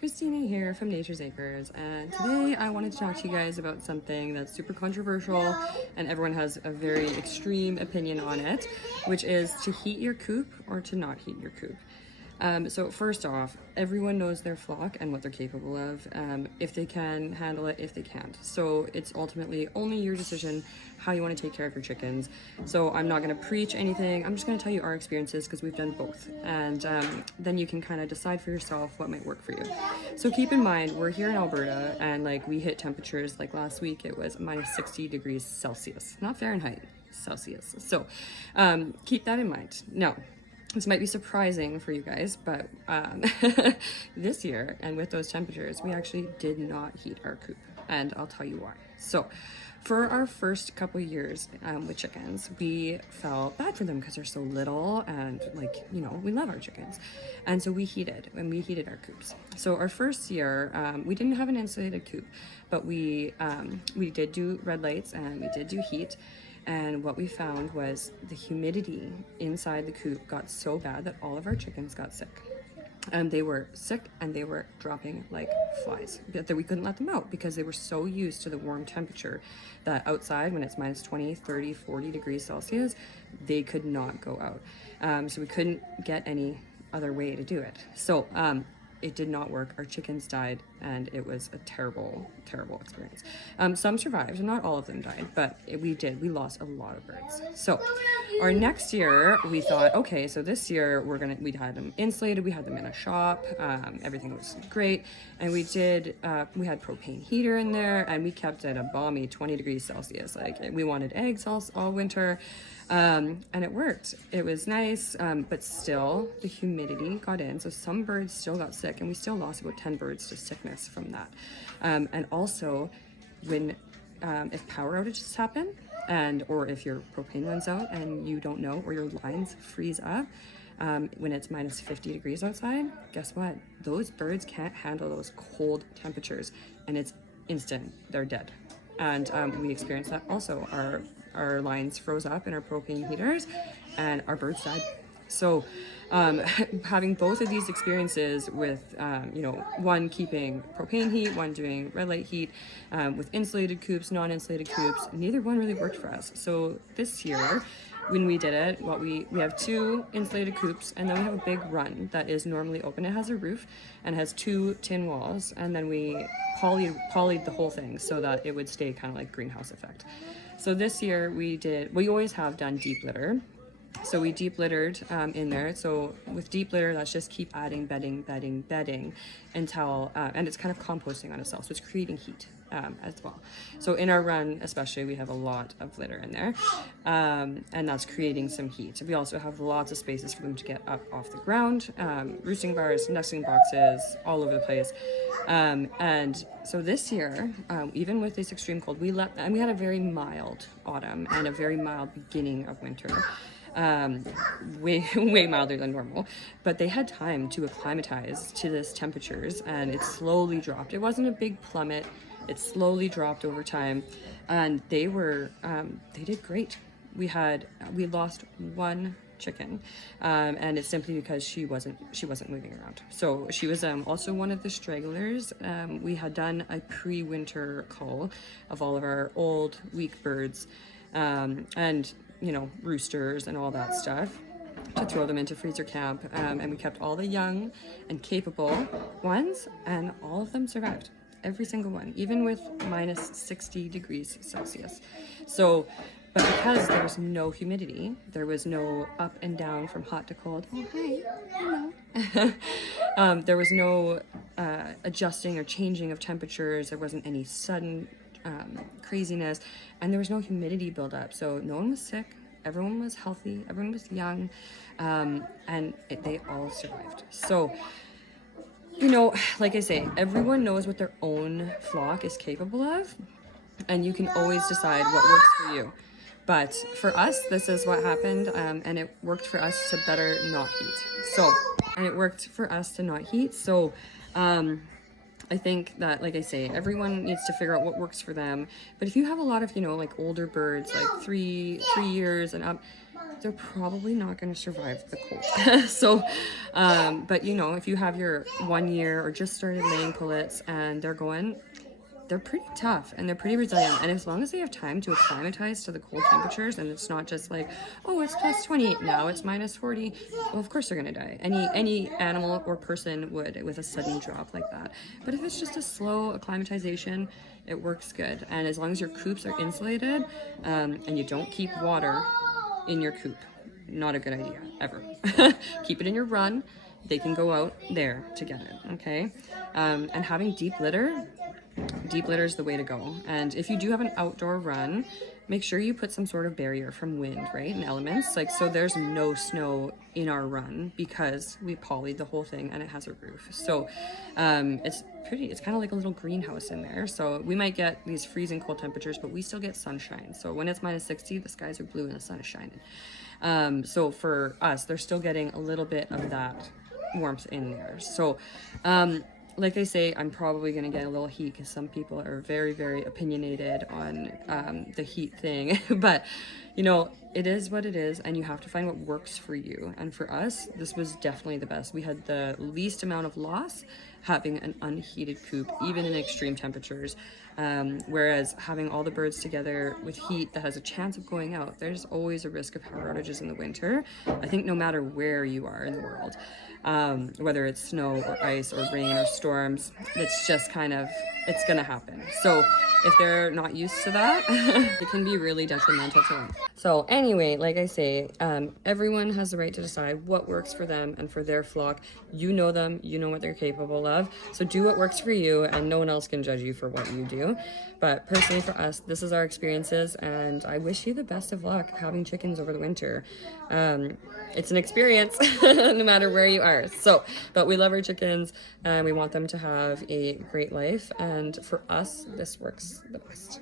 Christina here from Nature's Acres, and today I wanted to talk to you guys about something that's super controversial and everyone has a very extreme opinion on it, which is to heat your coop or to not heat your coop. So first off, everyone knows their flock and what they're capable of, if they can handle it, if they can't. So it's ultimately only your decision how you want to take care of your chickens. So I'm not going to preach anything. I'm just going to tell you our experiences because we've done both. And then you can kind of decide for yourself what might work for you. So keep in mind, we're here in Alberta and like we hit temperatures like last week, it was minus 60 degrees Celsius, not Fahrenheit, Celsius. So keep that in mind. Now, this might be surprising for you guys, but this year and with those temperatures, we actually did not heat our coop, and I'll tell you why. So for our first couple years with chickens, we felt bad for them because they're so little and like, you know, we love our chickens. And so we heated our coops. So our first year, we didn't have an insulated coop, but we did do red lights and we did do heat. And what we found was the humidity inside the coop got so bad that all of our chickens got sick. And they were sick and they were dropping like flies. That we couldn't let them out because they were so used to the warm temperature that outside when it's minus 20, 30, 40 degrees Celsius, they could not go out. So we couldn't get any other way to do it. So it did not work. Our chickens died and it was a terrible, terrible experience. Some survived and not all of them died, but we lost a lot of birds. So our next year we thought, okay, so this year we had them insulated, we had them in a shop, everything was great. And we had propane heater in there and we kept it a balmy 20 degrees Celsius. Like we wanted eggs all winter. And it worked. It was nice, but still the humidity got in. So some birds still got sick and we still lost about 10 birds to sickness from that. And also when, if power outages happen or if your propane runs out and you don't know, or your lines freeze up, when it's minus 50 degrees outside, guess what? Those birds can't handle those cold temperatures and it's instant, they're dead. And we experienced that also. Our lines froze up in our propane heaters and our birds died. So having both of these experiences with, one keeping propane heat, one doing red light heat, with insulated coops, non-insulated coops, neither one really worked for us. So this year, when we did it, we have 2 insulated coops, and then we have a big run that is normally open. It has a roof and has 2 tin walls, and then we polyed the whole thing so that it would stay kind of like greenhouse effect. So this year we always have done deep litter. So we deep littered in there. So with deep litter, let's just keep adding bedding until, and it's kind of composting on itself. So it's creating heat as well. So in our run, especially, we have a lot of litter in there, and that's creating some heat. We also have lots of spaces for them to get up off the ground, roosting bars, nesting boxes, all over the place. And so this year, even with this extreme cold, we had a very mild autumn and a very mild beginning of winter. Way milder than normal, but they had time to acclimatize to this temperatures and it slowly dropped. It wasn't a big plummet, it slowly dropped over time, and they did great. We lost 1 chicken, and it's simply because she wasn't moving around. So she was also one of the stragglers. We had done a pre-winter cull of all of our old weak birds, and roosters and all that stuff to throw them into freezer camp, and we kept all the young and capable ones, and all of them survived, every single one, even with minus 60 degrees Celsius. So, but because there was no humidity, there was no up and down from hot to cold. Oh, hi, hello. There was no adjusting or changing of temperatures. There wasn't any sudden craziness, and there was no humidity buildup. So no one was sick, everyone was healthy, everyone was young, and they all survived. So, like I say, everyone knows what their own flock is capable of, and you can always decide what works for you. But for us, this is what happened, and it worked for us to better not heat. And it worked for us to not heat. So, I think that, like I say, everyone needs to figure out what works for them. But if you have a lot of, like older birds, like three years and up, they're probably not going to survive the cold. So, but you know, if you have your 1 year or just started laying pullets and they're pretty tough and they're pretty resilient. And as long as they have time to acclimatize to the cold temperatures, and it's not just like, oh, it's plus 20, now it's minus 40, well, of course they're gonna die. Any animal or person would with a sudden drop like that. But if it's just a slow acclimatization, it works good. And as long as your coops are insulated, and you don't keep water in your coop, not a good idea, ever. Keep it in your run. They can go out there to get it, okay? And having deep litter is the way to go. And if you do have an outdoor run, make sure you put some sort of barrier from wind, right, and elements, like, so there's no snow in our run because we polyed the whole thing and it has a roof. So it's kind of like a little greenhouse in there. So we might get these freezing cold temperatures, but we still get sunshine. So when it's minus 60, the skies are blue and the sun is shining. So for us, they're still getting a little bit of that warmth in there. So like I say, I'm probably going to get a little heat because some people are very, very opinionated on the heat thing. But, you know, it is what it is, and you have to find what works for you. And for us, this was definitely the best. We had the least amount of loss having an unheated coop, even in extreme temperatures. Whereas having all the birds together with heat that has a chance of going out, there's always a risk of power outages in the winter. I think no matter where you are in the world, whether it's snow or ice or rain or storms, it's just it's gonna happen. So if they're not used to that, it can be really detrimental to them. So anyway, like I say, everyone has the right to decide what works for them and for their flock. You know them, you know what they're capable of. So do what works for you, and no one else can judge you for what you do. But personally for us, this is our experiences, and I wish you the best of luck having chickens over the winter. It's an experience no matter where you are. So, but we love our chickens and we want them to have a great life. And for us, this works the best.